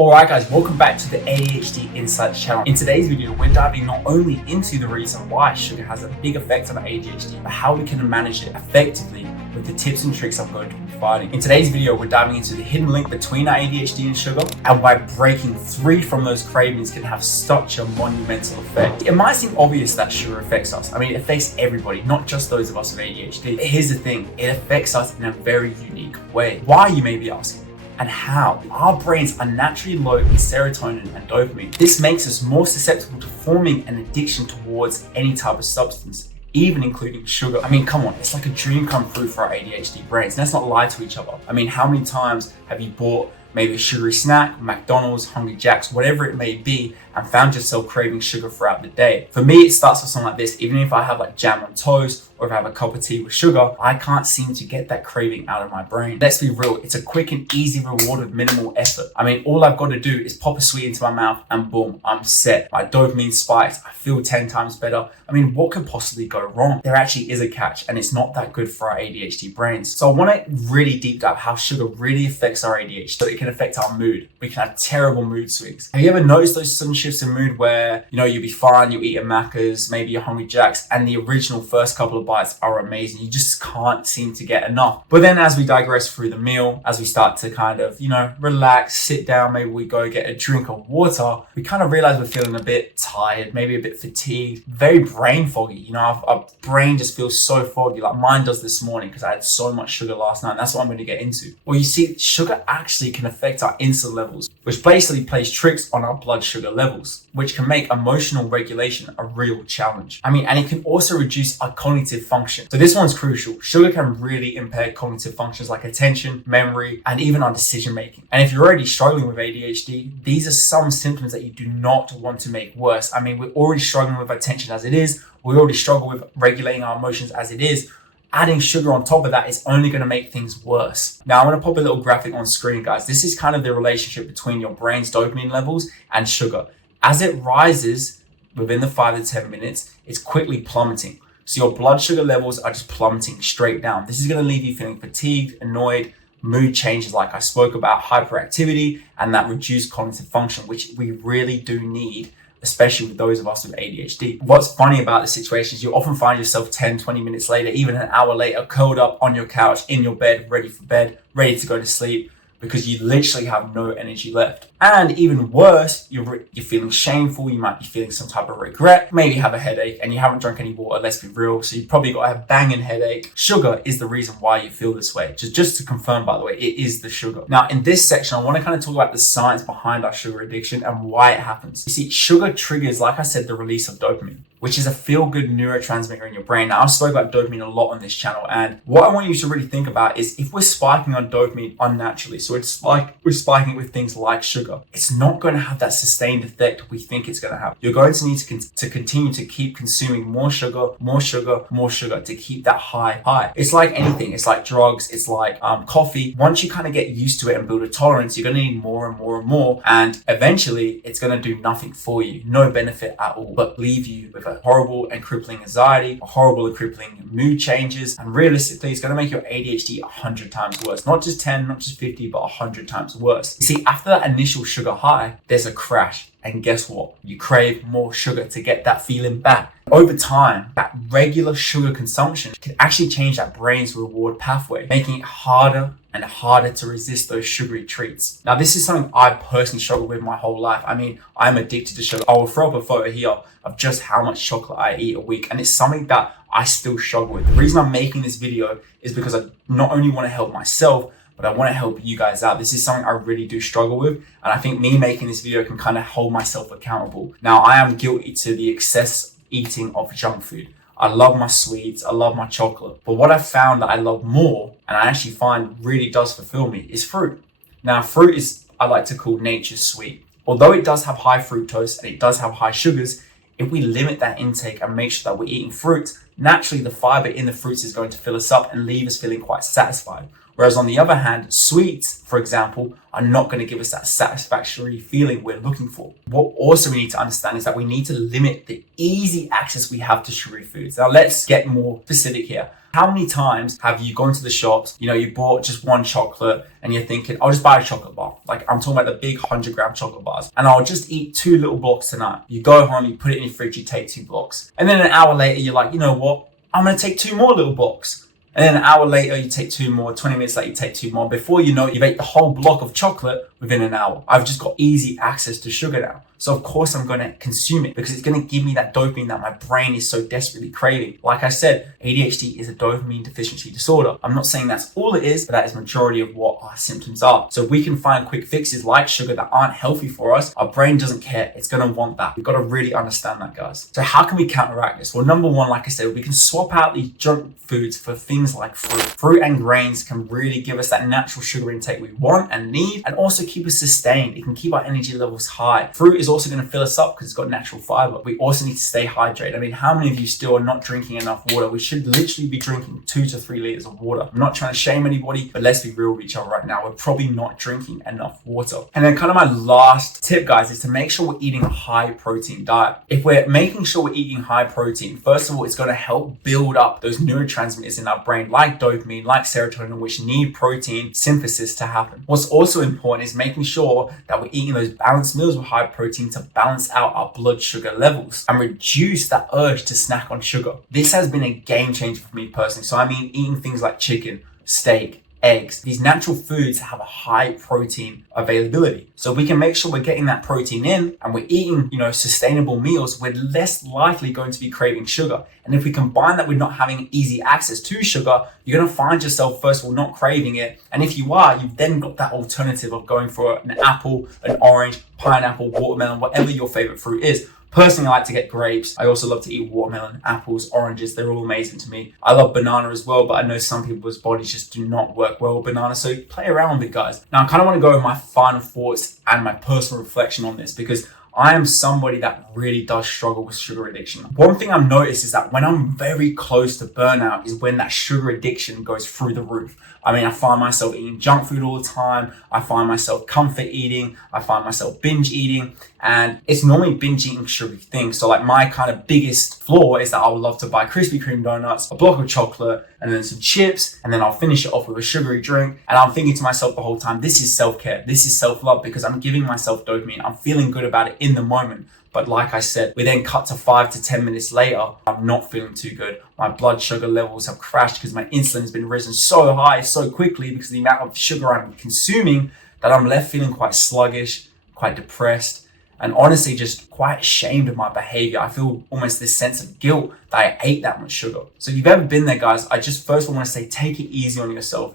Alright guys, welcome back to the ADHD Insights channel. In today's video, we're diving not only into the reason why sugar has a big effect on our ADHD, but how we can manage it effectively with the tips and tricks I'm going to be providing. In today's video, we're diving into the hidden link between our ADHD and sugar and why breaking free from those cravings can have such a monumental effect. It might seem obvious that sugar affects us. I mean, it affects everybody, not just those of us with ADHD. But here's the thing, it affects us in a very unique way. Why, you may be asking? And how? Our brains are naturally low in serotonin and dopamine. This makes us more susceptible to forming an addiction towards any type of substance, even including sugar. I mean, come on, it's like a dream come true for our ADHD brains. Let's not lie to each other. I mean, how many times have you bought maybe a sugary snack, McDonald's, Hungry Jack's, whatever it may be, and found yourself craving sugar throughout the day? For me, it starts with something like this. Even if I have like jam on toast or if I have a cup of tea with sugar, I can't seem to get that craving out of my brain. Let's be real, it's a quick and easy reward with minimal effort. I mean, all I've got to do is pop a sweet into my mouth and boom, I'm set. My dopamine spikes, I feel 10 times better. I mean, what could possibly go wrong? There actually is a catch, and it's not that good for our ADHD brains. So I want to really deep dive how sugar really affects our ADHD. So it can affect our mood. We can have terrible mood swings. Have you ever noticed those sudden shifts in mood where, you know, you'll be fine, you'll eat a Macca's, maybe a Hungry Jack's, and the original first couple of bites are amazing. You just can't seem to get enough. But then as we digress through the meal, as we start to kind of, relax, sit down, maybe we go get a drink of water, we kind of realize we're feeling a bit tired, maybe a bit fatigued, very brain foggy. Our brain just feels so foggy, like mine does this morning because I had so much sugar last night. And that's what I'm going to get into. Well, you see, sugar actually can affect our insulin levels, which basically plays tricks on our blood sugar levels, which can make emotional regulation a real challenge. And it can also reduce our cognitive function. So this one's crucial. Sugar can really impair cognitive functions like attention, memory, and even our decision making. And if you're already struggling with ADHD, these are some symptoms that you do not want to make worse. We're already struggling with attention as it is. We already struggle with regulating our emotions as it is. Adding sugar on top of that is only going to make things worse. Now, I'm going to pop a little graphic on screen, guys. This is kind of the relationship between your brain's dopamine levels and sugar. As it rises within the 5 to 10 minutes, it's quickly plummeting. So your blood sugar levels are just plummeting straight down. This is going to leave you feeling fatigued, annoyed, mood changes like I spoke about, hyperactivity, and that reduced cognitive function, which we really do need, especially with those of us with ADHD. What's funny about the situation is you often find yourself 10, 20 minutes later, even an hour later, curled up on your couch, in your bed, ready for bed, ready to go to sleep, because you literally have no energy left. And even worse, you're feeling shameful, you might be feeling some type of regret, maybe you have a headache and you haven't drunk any water, let's be real, so you probably got a banging headache. Sugar is the reason why you feel this way. Just to confirm, by the way, it is the sugar. Now, in this section, I want to kind of talk about the science behind our sugar addiction and why it happens. You see, sugar triggers, like I said, the release of dopamine, which is a feel-good neurotransmitter in your brain. Now, I've spoken about dopamine a lot on this channel, and what I want you to really think about is if we're spiking on dopamine unnaturally, so it's like we're spiking it with things like sugar, it's not going to have that sustained effect we think it's going to have. You're going to need to continue to keep consuming more sugar to keep that high. It's like anything. It's like drugs. It's like coffee. Once you kind of get used to it and build a tolerance, you're going to need more and more. And eventually, it's going to do nothing for you. No benefit at all, but leave you with a horrible and crippling anxiety, a horrible and crippling mood changes. And realistically, it's going to make your ADHD 100 times worse. Not just 10, not just 50, but 100 times worse. You see, after that initial sugar high, there's a crash. And guess what? You crave more sugar to get that feeling back. Over time, that regular sugar consumption can actually change that brain's reward pathway, making it harder and harder to resist those sugary treats. Now, this is something I personally struggled with my whole life. I'm addicted to sugar. I will throw up a photo here of just how much chocolate I eat a week. And it's something that I still struggle with. The reason I'm making this video is because I not only want to help myself, but I want to help you guys out. This is something I really do struggle with. And I think me making this video can kind of hold myself accountable. Now, I am guilty to the excess eating of junk food. I love my sweets, I love my chocolate. But what I found that I love more, and I actually find really does fulfill me, is fruit. Now, fruit is, I like to call nature's sweet. Although it does have high fructose and it does have high sugars, if we limit that intake and make sure that we're eating fruit, naturally the fiber in the fruits is going to fill us up and leave us feeling quite satisfied. Whereas on the other hand, sweets, for example, are not going to give us that satisfactory feeling we're looking for. What also we need to understand is that we need to limit the easy access we have to sugary foods. Now let's get more specific here. How many times have you gone to the shops, you bought just one chocolate and you're thinking, I'll just buy a chocolate bar. Like I'm talking about the big 100-gram chocolate bars, and I'll just eat 2 little blocks tonight. You go home, you put it in your fridge, you take 2 blocks. And then an hour later, you're like, you know what? I'm going to take 2 more little blocks. And then an hour later, you take 2 more, 20 minutes later, you take 2 more. Before you know it, you've ate the whole block of chocolate within an hour. I've just got easy access to sugar now. So of course I'm going to consume it because it's going to give me that dopamine that my brain is so desperately craving. Like I said, ADHD is a dopamine deficiency disorder. I'm not saying that's all it is, but that is majority of what our symptoms are. So we can find quick fixes like sugar that aren't healthy for us. Our brain doesn't care. It's going to want that. We've got to really understand that, guys. So how can we counteract this? Well, number one, like I said, we can swap out these junk foods for things like fruit. Fruit and grains can really give us that natural sugar intake we want and need, and also keep us sustained. It can keep our energy levels high. Fruit is also going to fill us up because it's got natural fiber. We also need to stay hydrated. I mean, how many of you still are not drinking enough water? We should literally be drinking 2 to 3 liters of water. I'm not trying to shame anybody, but let's be real with each other right now. We're probably not drinking enough water. And then kind of my last tip, guys, is to make sure we're eating a high protein diet. If we're making sure we're eating high protein, first of all, it's going to help build up those neurotransmitters in our brain, like dopamine, like serotonin, which need protein synthesis to happen. What's also important is making sure that we're eating those balanced meals with high protein to balance out our blood sugar levels and reduce that urge to snack on sugar. This has been a game changer for me personally. So I mean, eating things like chicken, steak, eggs, these natural foods have a high protein availability. So we can make sure we're getting that protein in and we're eating, sustainable meals. We're less likely going to be craving sugar. And if we combine that with not having easy access to sugar, you're going to find yourself, first of all, not craving it. And if you are, you've then got that alternative of going for an apple, an orange, pineapple, watermelon, whatever your favorite fruit is. Personally, I like to get grapes. I also love to eat watermelon, apples, oranges. They're all amazing to me. I love banana as well, but I know some people's bodies just do not work well with banana. So play around with it, guys. Now, I kind of want to go with my final thoughts and my personal reflection on this because I am somebody that really does struggle with sugar addiction. One thing I've noticed is that when I'm very close to burnout is when that sugar addiction goes through the roof. I mean, I find myself eating junk food all the time. I find myself comfort eating. I find myself binge eating. And it's normally binge eating sugary things. So like my kind of biggest flaw is that I would love to buy Krispy Kreme donuts, a block of chocolate, and then some chips. And then I'll finish it off with a sugary drink. And I'm thinking to myself the whole time, this is self-care. This is self-love because I'm giving myself dopamine. I'm feeling good about it in the moment. But like I said, we then cut to 5 to 10 minutes later, I'm not feeling too good. My blood sugar levels have crashed because my insulin has been risen so high so quickly because of the amount of sugar I'm consuming that I'm left feeling quite sluggish, quite depressed, and honestly just quite ashamed of my behavior. I feel almost this sense of guilt that I ate that much sugar. So if you've ever been there, guys, I just first of all want to say, take it easy on yourself.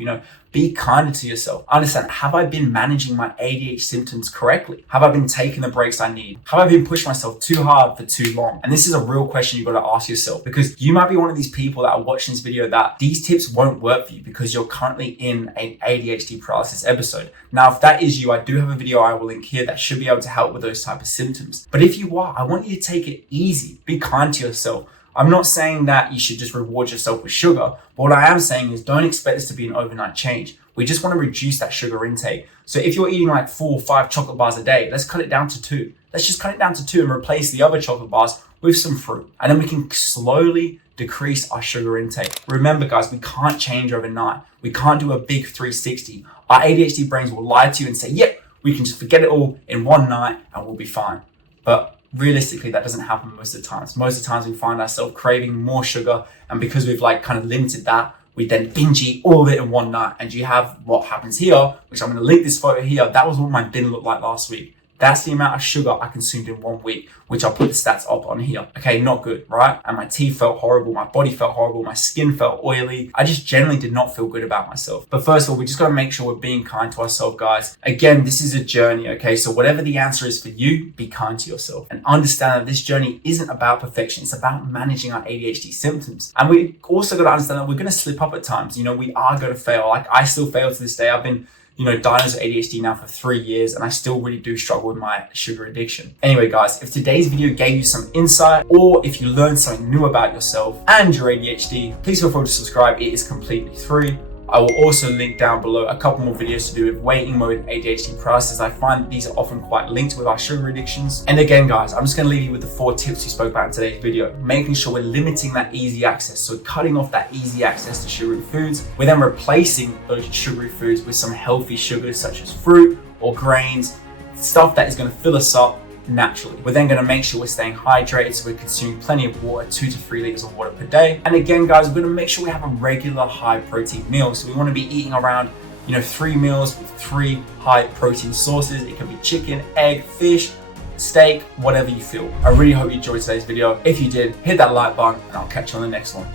Be kinder to yourself. Understand, have I been managing my ADHD symptoms correctly? Have I been taking the breaks I need? Have I been pushing myself too hard for too long? And this is a real question you've got to ask yourself because you might be one of these people that are watching this video that these tips won't work for you because you're currently in an ADHD paralysis episode. Now, if that is you, I do have a video I will link here that should be able to help with those type of symptoms. But if you are, I want you to take it easy. Be kind to yourself. I'm not saying that you should just reward yourself with sugar, but what I am saying is don't expect this to be an overnight change. We just want to reduce that sugar intake. So if you're eating like 4 or 5 chocolate bars a day, let's cut it down to 2. Let's just cut it down to 2 and replace the other chocolate bars with some fruit. And then we can slowly decrease our sugar intake. Remember, guys, we can't change overnight. We can't do a big 360. Our ADHD brains will lie to you and say, yep, we can just forget it all in one night and we'll be fine. But realistically, that doesn't happen most of the times. Most of the times we find ourselves craving more sugar. And because we've kind of limited that, we then binge eat all of it in one night. And you have what happens here, which I'm going to link this photo here. That was what my bin looked like last week. That's the amount of sugar I consumed in 1 week, which I'll put the stats up on here. Okay, not good, right? And my teeth felt horrible, my body felt horrible, my skin felt oily. I just generally did not feel good about myself. But first of all, we just got to make sure we're being kind to ourselves, guys. Again, this is a journey, okay? So whatever the answer is for you, be kind to yourself. And understand that this journey isn't about perfection. It's about managing our ADHD symptoms. And we also got to understand that we're going to slip up at times. We are going to fail. Like I still fail to this day. I've been diagnosed with ADHD now for 3 years, and I still really do struggle with my sugar addiction. Anyway, guys, if today's video gave you some insight, or if you learned something new about yourself and your ADHD, please feel free to subscribe. It is completely free. I will also link down below a couple more videos to do with waiting mode and ADHD process. I find that these are often quite linked with our sugar addictions. And again, guys, I'm just going to leave you with the 4 tips we spoke about in today's video, making sure we're limiting that easy access. So cutting off that easy access to sugary foods. We're then replacing those sugary foods with some healthy sugars such as fruit or grains, stuff that is going to fill us up naturally. We're then going to make sure we're staying hydrated, so we're consuming plenty of water, 2 to 3 liters of water per day. And again, guys, we're going to make sure we have a regular high protein meal. So we want to be eating around 3 meals with 3 high protein sources. It can be chicken, egg, fish, steak, whatever you feel. I really hope you enjoyed today's video. If you did, hit that like button and I'll catch you on the next one.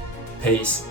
Peace.